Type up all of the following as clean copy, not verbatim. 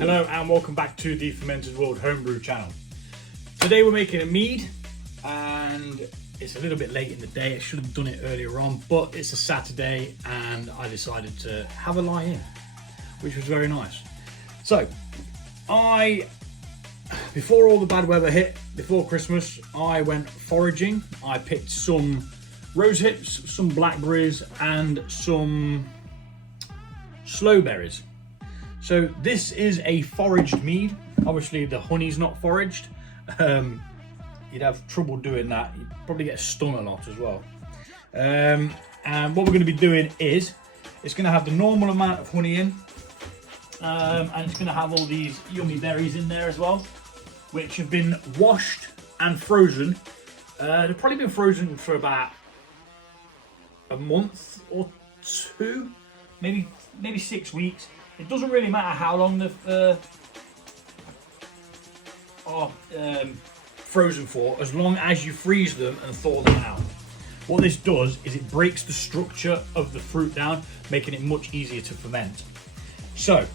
Hello and welcome back to the Fermented World Homebrew channel. Today we're making a mead and it's a little bit late in the day. I should have done it earlier on, but it's a Saturday and I decided to have a lie in, which was very nice. So before all the bad weather hit, before Christmas, I went foraging. I picked some rose hips, some blackberries and some sloe berries. So this is a foraged mead. Obviously the honey's not foraged. You'd have trouble doing that. You'd probably get stung a lot as well. And what we're going to be doing is, it's going to have the normal amount of honey in, and it's going to have all these yummy berries in there as well, which have been washed and frozen. They've probably been frozen for about a month or two, maybe 6 weeks. It doesn't really matter how long they've frozen for, as long as you freeze them and thaw them out. What this does is it breaks the structure of the fruit down, making it much easier to ferment. So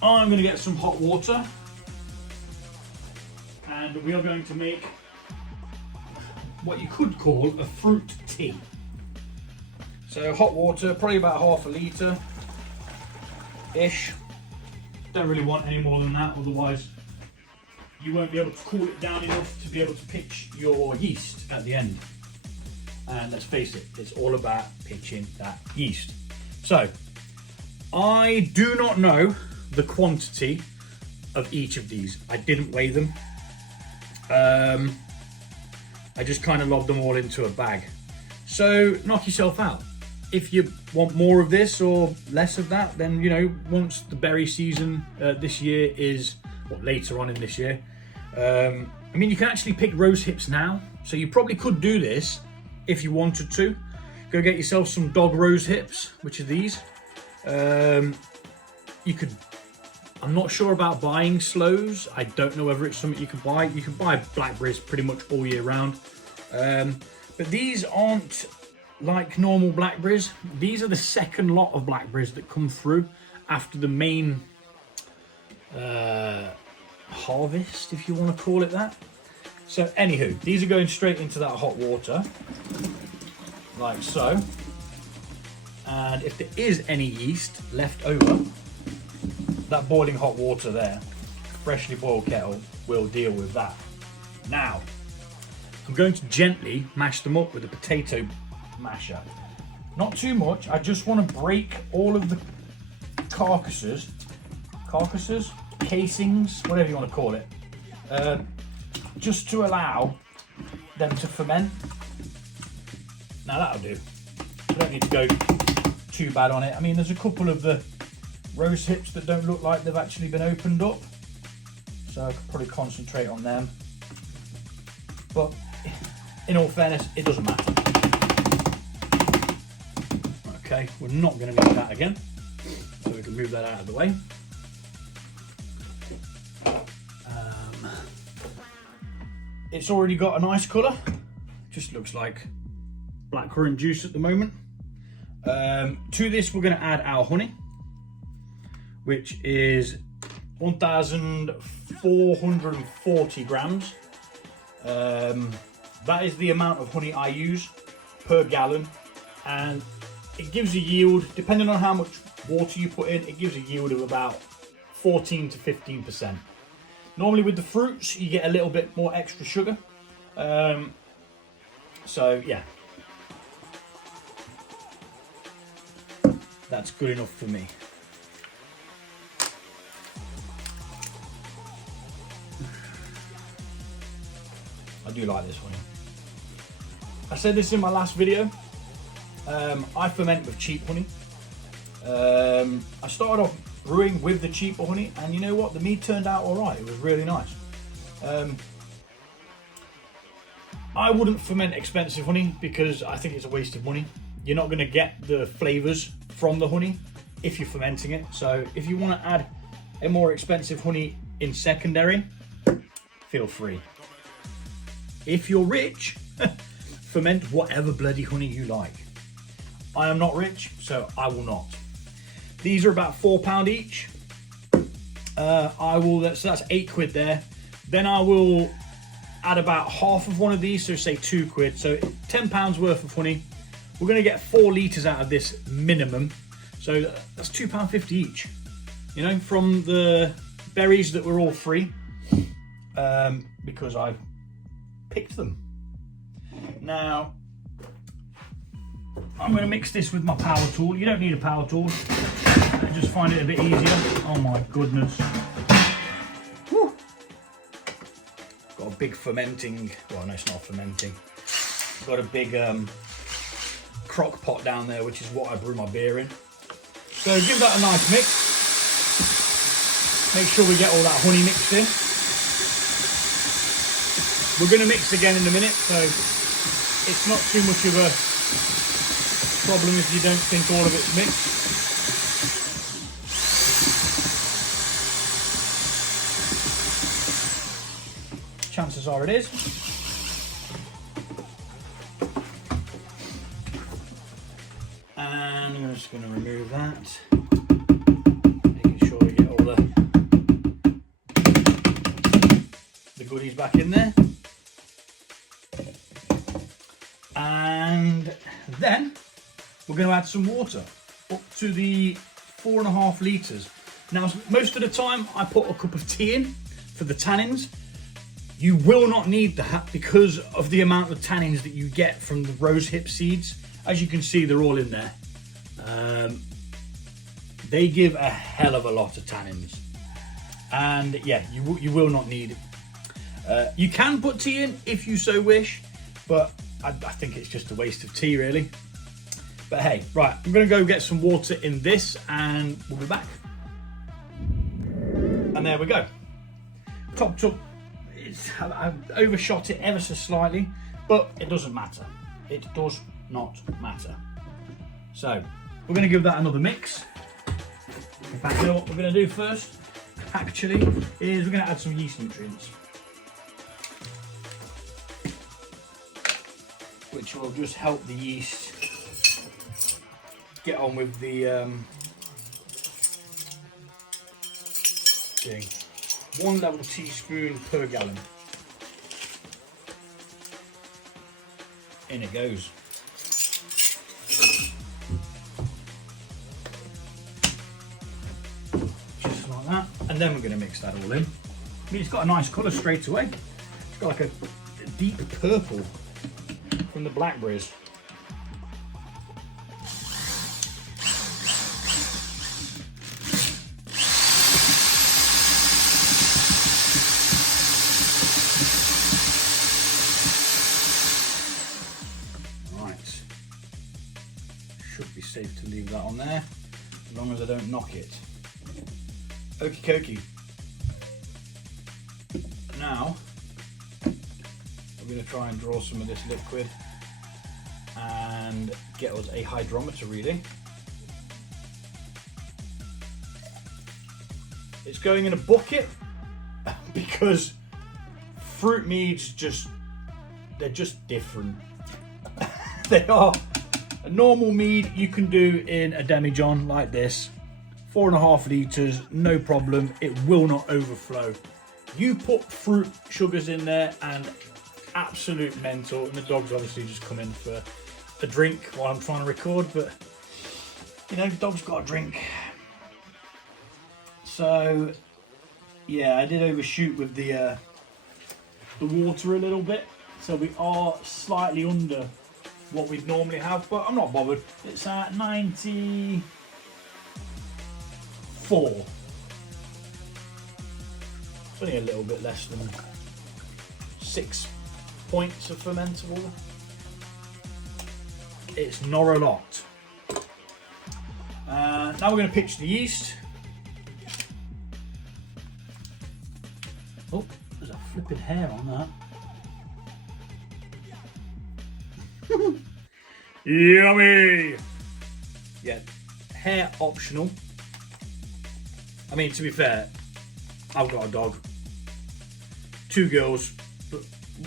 I'm going to get some hot water and we are going to make what you could call a fruit tea. So hot water, probably about half a litre ish. Don't really want any more than that, otherwise you won't be able to cool it down enough to be able to pitch your yeast at the end. And let's face it, it's all about pitching that yeast. So I do not know the quantity of each of these. I didn't weigh them. I just kind of lobbed them all into a bag. So knock yourself out. If you want more of this or less of that, then, you know, once the berry season this year is, or later on in this year, I mean, you can actually pick rose hips now. So you probably could do this if you wanted to. Go get yourself some dog rose hips, which are these. You could, I'm not sure about buying sloes. I don't know whether it's something you can buy. You can buy blackberries pretty much all year round. But these aren't like normal blackberries. These are the second lot of blackberries that come through after the main harvest, if you want to call it that. So anywho, these are going straight into that hot water, like so. And if there is any yeast left over, that boiling hot water there, freshly boiled kettle, will deal with that. Now, I'm going to gently mash them up with a potato masher. Not too much, I just want to break all of the casings, whatever you want to call it, just to allow them to ferment. Now that'll do. You don't need to go too bad on it. I mean, there's a couple of the rose hips that don't look like they've actually been opened up, so I could probably concentrate on them. But in all fairness, it doesn't matter. Okay, we're not going to need that again, so we can move that out of the way. It's already got a nice colour, just looks like blackcurrant juice at the moment. To this we're going to add our honey, which is 1,440 grams. That is the amount of honey I use per gallon, and it gives a yield, depending on how much water you put in, it gives a yield of about 14 to 15%. Normally with the fruits, you get a little bit more extra sugar. So yeah, that's good enough for me. I do like this one. I said this in my last video. I ferment with cheap honey. I started off brewing with the cheaper honey, and you know what? The mead turned out all right. It was really nice. I wouldn't ferment expensive honey because I think it's a waste of money. You're not going to get the flavors from the honey if you're fermenting it. So if you want to add a more expensive honey in secondary, feel free. If you're rich, ferment whatever bloody honey you like. I am not rich, so I will not. These are about £4 each. I will, so that's £8 there. Then I will add about half of one of these, so say £2. So £10 worth of honey. We're going to get 4 litres out of this minimum. So that's £2.50 each. You know, from the berries that were all free, because I picked them. Now, I'm going to mix this with my power tool. You don't need a power tool. I just find it a bit easier. Oh my goodness. Woo. Got a big fermenting, well no, it's not fermenting. Got a big crock pot down there, which is what I brew my beer in. So give that a nice mix. Make sure we get all that honey mixed in. We're going to mix again in a minute, so it's not too much of a problem if you don't think all of it's mixed. Chances are it is. And I'm just going to remove that. Making sure we get all the goodies back in there. And then we're going to add some water up to the 4.5 litres. Now, most of the time I put a cup of tea in for the tannins. You will not need that because of the amount of tannins that you get from the rosehip seeds. As you can see, they're all in there. They give a hell of a lot of tannins. And yeah, you will not need it. You can put tea in if you so wish, but I think it's just a waste of tea really. But hey, right, I'm gonna go get some water in this and we'll be back. And there we go. Topped up. I've overshot it ever so slightly, but it doesn't matter. It does not matter. So we're going to give that another mix. In fact, you know what we're going to do first, actually, is we're going to add some yeast nutrients, which will just help the yeast get on with the thing. 1 level teaspoon per gallon. In it goes. Just like that. And then we're going to mix that all in. I mean, it's got a nice colour straight away. It's got like a deep purple from the blackberries. Should be safe to leave that on there, as long as I don't knock it. Okie dokie. Now, we're going to try and draw some of this liquid and get us a hydrometer reading. It's going in a bucket because fruit meads they're just different. They are. A normal mead you can do in a demijohn like this, 4.5 litres, no problem, it will not overflow. You put fruit sugars in there and absolute mental, and the dog's obviously just come in for a drink while I'm trying to record, but you know, the dog's got a drink. So yeah, I did overshoot with the water a little bit, so we are slightly under what we'd normally have, but I'm not bothered. It's at 94. It's only a little bit less than 6 points of fermentable. It's not a lot. Now we're going to pitch the yeast. Oh, there's a flipping hair on that. Yummy! Yeah, hair optional. I mean, to be fair, I've got a dog. 2 girls,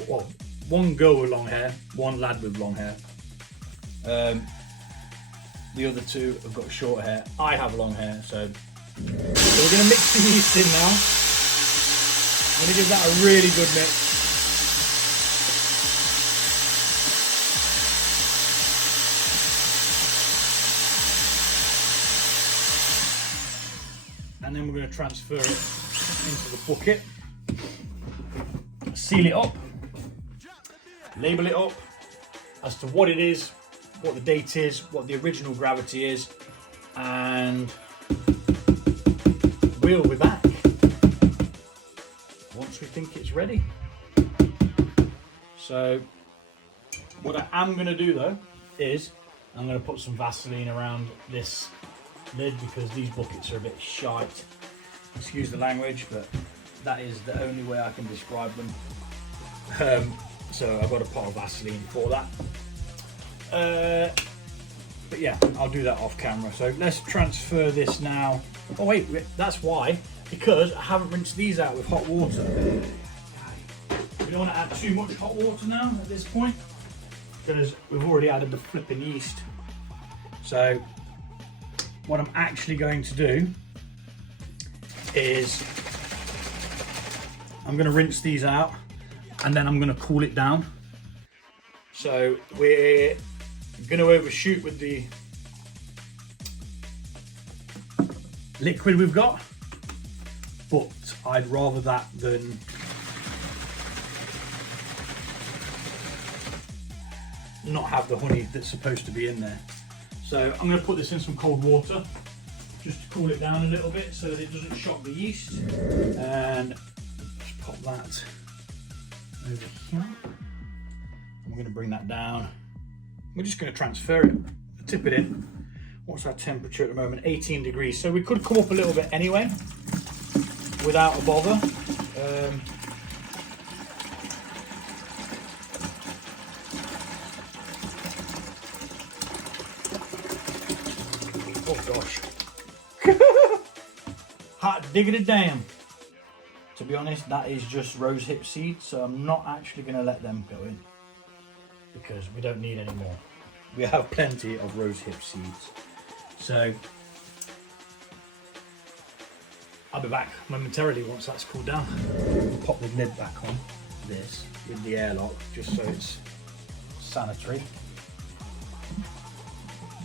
well, 1 girl with long hair, 1 lad with long hair. The other 2 have got short hair. I have long hair, so So we're going to mix the yeast in now. I'm going to give that a really good mix. And then we're going to transfer it into the bucket, seal it up, label it up as to what it is, what the date is, what the original gravity is, and we'll be back once we think it's ready. So what I am going to do though is I'm going to put some Vaseline around this lid because these buckets are a bit shite. Excuse the language, but that is the only way I can describe them. So I've got a pot of Vaseline for that. But yeah, I'll do that off camera. So let's transfer this now. Oh wait, that's why, because I haven't rinsed these out with hot water. We don't want to add too much hot water now at this point, because we've already added the flipping yeast. So what I'm actually going to do is I'm going to rinse these out and then I'm going to cool it down. So we're going to overshoot with the liquid we've got, but I'd rather that than not have the honey that's supposed to be in there. So I'm going to put this in some cold water just to cool it down a little bit so that it doesn't shock the yeast. And just pop that over here. I'm going to bring that down. We're just going to transfer it, tip it in. What's our temperature at the moment? 18 degrees. So we could come up a little bit anyway without a bother. Oh gosh. Hot diggity damn. To be honest, that is just rosehip seeds, so I'm not actually going to let them go in because we don't need any more. We have plenty of rosehip seeds. So I'll be back momentarily once that's cooled down. Pop the lid back on this with the airlock just so it's sanitary.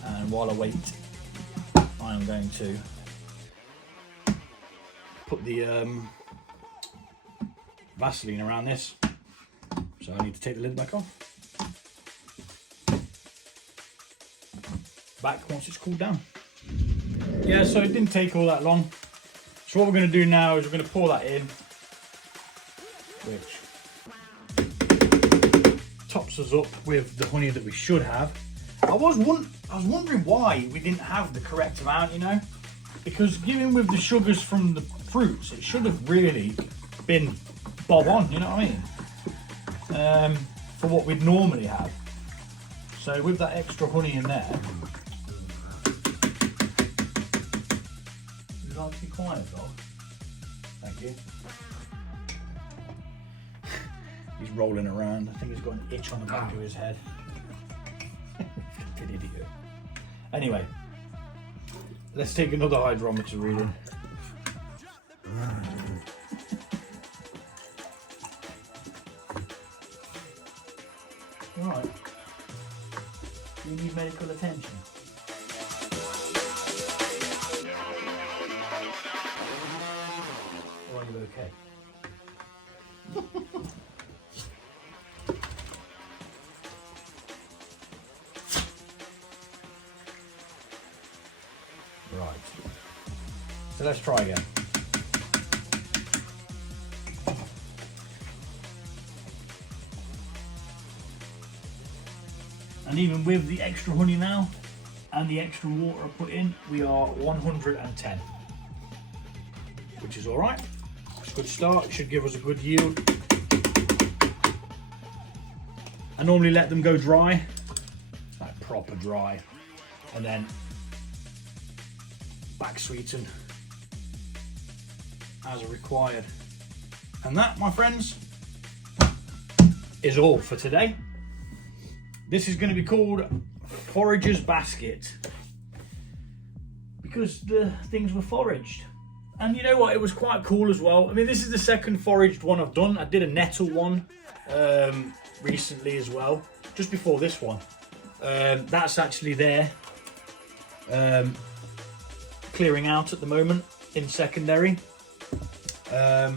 And while I wait, I'm going to put the Vaseline around this. So I need to take the lid back off. Back once it's cooled down. Yeah, so it didn't take all that long. So what we're going to do now is we're going to pour that in, which tops us up with the honey that we should have. I was wondering why we didn't have the correct amount, you know, because given with the sugars from the fruits, it should have really been bob on, you know what I mean, for what we'd normally have. So with that extra honey in there, would you like to be quiet, dog? Thank you. He's rolling around. I think he's got an itch on the back of his head. Fucking idiot. Anyway, let's take another hydrometer reading. Right. Do you need medical attention? Or are you okay? Right. So let's try again. And even with the extra honey now and the extra water I put in, we are 110, which is all right. It's a good start. It should give us a good yield. I normally let them go dry, like proper dry, and then back sweeten as required. And that, my friends, is all for today. This is going to be called Foragers Basket because the things were foraged. And you know what, it was quite cool as well. I mean, this is the second foraged one I've done. I did a nettle one recently as well, just before this one. That's actually there, clearing out at the moment in secondary. But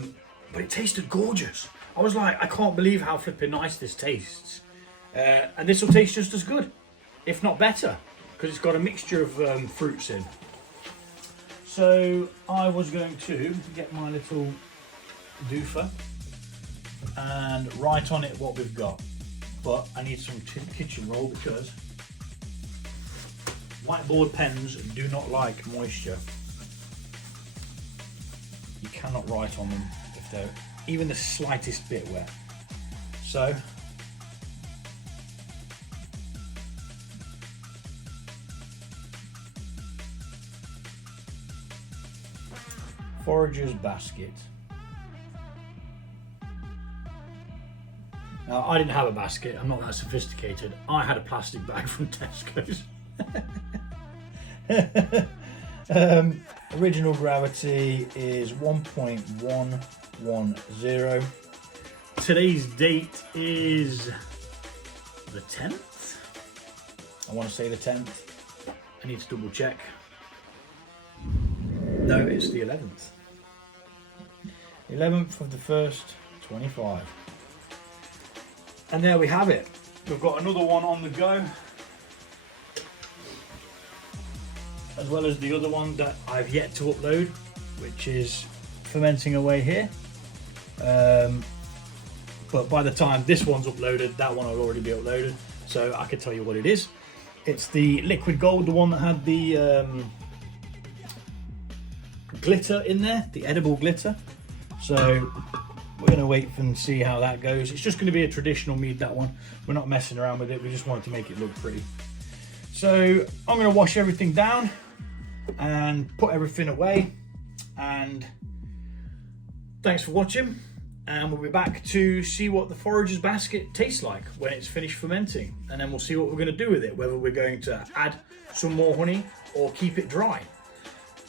it tasted gorgeous. I was like, I can't believe how flipping nice this tastes. And this will taste just as good, if not better, because it's got a mixture of fruits in. So I was going to get my little doofer and write on it what we've got. But I need some kitchen roll because whiteboard pens do not like moisture. You cannot write on them if they're even the slightest bit wet. So Foragers Basket. Now, I didn't have a basket, I'm not that sophisticated. I had a plastic bag from Tesco's. Original gravity is 1.110. Today's date is the 10th. I want to say the 10th. I need to double check. No, it's the 11th. 11th of the 1st, 25. And there we have it. We've got another one on the go, as well as the other one that I've yet to upload, which is fermenting away here. But by the time this one's uploaded, that one will already be uploaded, so I can tell you what it is. It's the liquid gold, the one that had the glitter in there, the edible glitter. So we're going to wait and see how that goes. It's just going to be a traditional mead, that one. We're not messing around with it, we just wanted to make it look pretty. So I'm going to wash everything down and put everything away, and thanks for watching, and we'll be back to see what the Foragers Basket tastes like when it's finished fermenting, and then we'll see what we're going to do with it, whether we're going to add some more honey or keep it dry.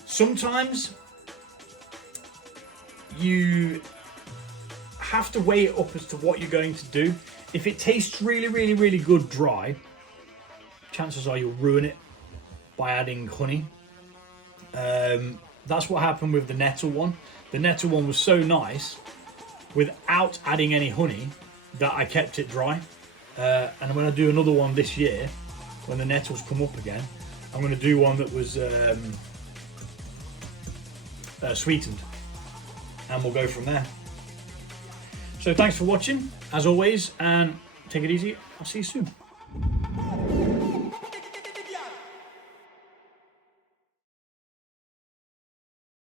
Sometimes you have to weigh it up as to what you're going to do. If it tastes really good dry, chances are you'll ruin it by adding honey. That's what happened with the nettle one. The nettle one was so nice without adding any honey that I kept it dry. And when I do another one this year, when the nettles come up again, I'm going to do one that was sweetened, and we'll go from there. So thanks for watching as always, and take it easy. I'll see you soon.